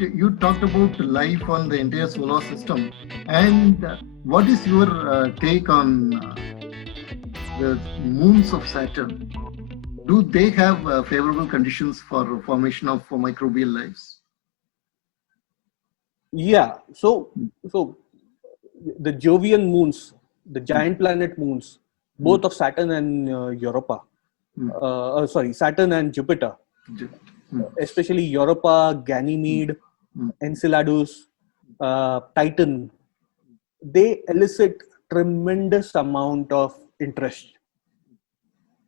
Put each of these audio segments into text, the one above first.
And you talked about life on the entire solar system. And what is your take on the moons of Saturn? Do they have favorable conditions for formation of microbial lives? Yeah. So the Jovian moons, the giant planet moons, both of Saturn and Europa. Saturn and Jupiter, especially Europa, Ganymede, Enceladus, Titan, they elicit tremendous amount of interest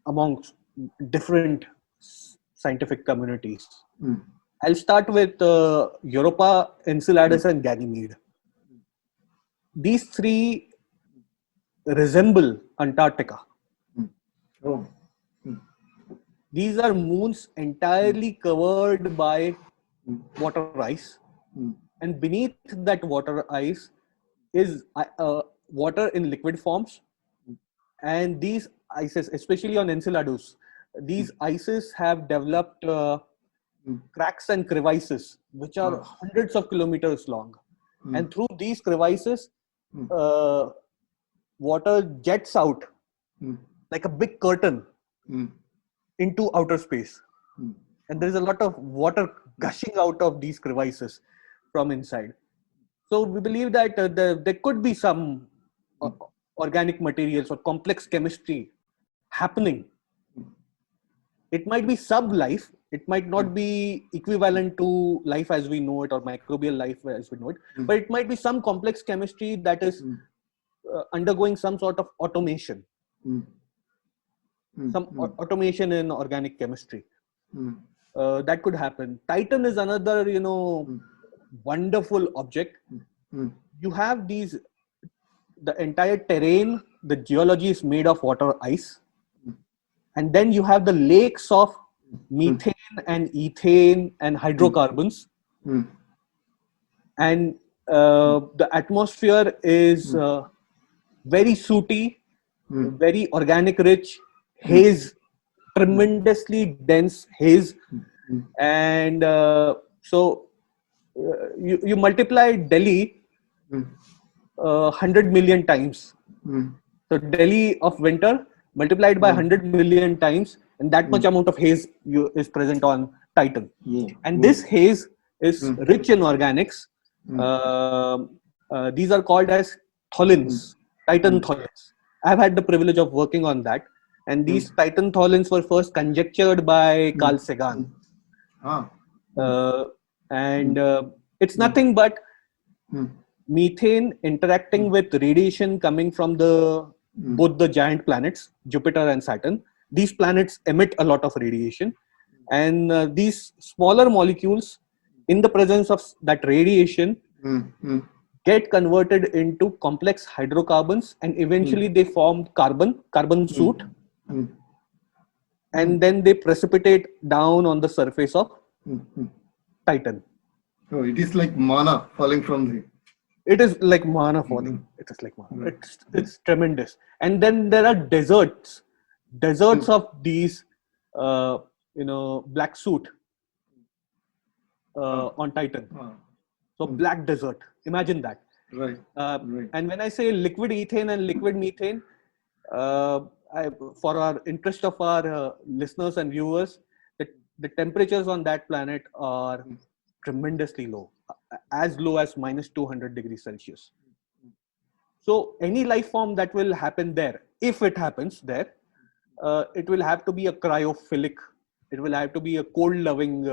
amongst different scientific communities. I'll start with Europa, Enceladus, and Ganymede. These three resemble Antarctica. Oh. These are moons entirely covered by water ice, and beneath that water ice is water in liquid forms. And these ices, especially on Enceladus, these ices have developed cracks and crevices, which are hundreds of kilometers long. And through these crevices, water jets out like a big curtain into outer space. And there is a lot of water gushing out of these crevices from inside. So we believe that there could be some organic materials or complex chemistry happening. It might be sub-life. It might not be equivalent to life as we know it or microbial life as we know it, but it might be some complex chemistry that is undergoing some sort of automation. Some automation in organic chemistry. That could happen. Titan is another, wonderful object. You have the entire terrain, the geology is made of water ice. And then you have the lakes of methane and ethane and hydrocarbons. And the atmosphere is very sooty, very organic rich, haze, tremendously dense haze. And so you multiply Delhi 100 million times. So Delhi of winter multiplied by 100 million times, and that much amount of haze is present on Titan. And this haze is rich in organics. These are called as tholins, Titan tholins. I've had the privilege of working on that. And these Titan tholins were first conjectured by Carl Sagan. It's nothing but methane interacting with radiation coming from both the giant planets, Jupiter and Saturn. These planets emit a lot of radiation. And these smaller molecules, in the presence of that radiation, get converted into complex hydrocarbons, and eventually they form carbon soot. And then they precipitate down on the surface of Titan. Oh, it is like manna falling from the... It is like manna falling. It is like manna. It's tremendous. And then there are deserts of these, black soot on Titan. So black desert. Imagine that. Right. And when I say liquid ethane and liquid methane, for our interest of our listeners and viewers, the temperatures on that planet are tremendously low, as low as minus 200 degrees Celsius. So any life form that will happen there, if it happens there, it will have to be a cryophilic. It will have to be a cold-loving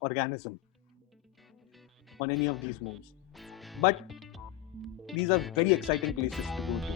organism on any of these moons. But these are very exciting places to go to.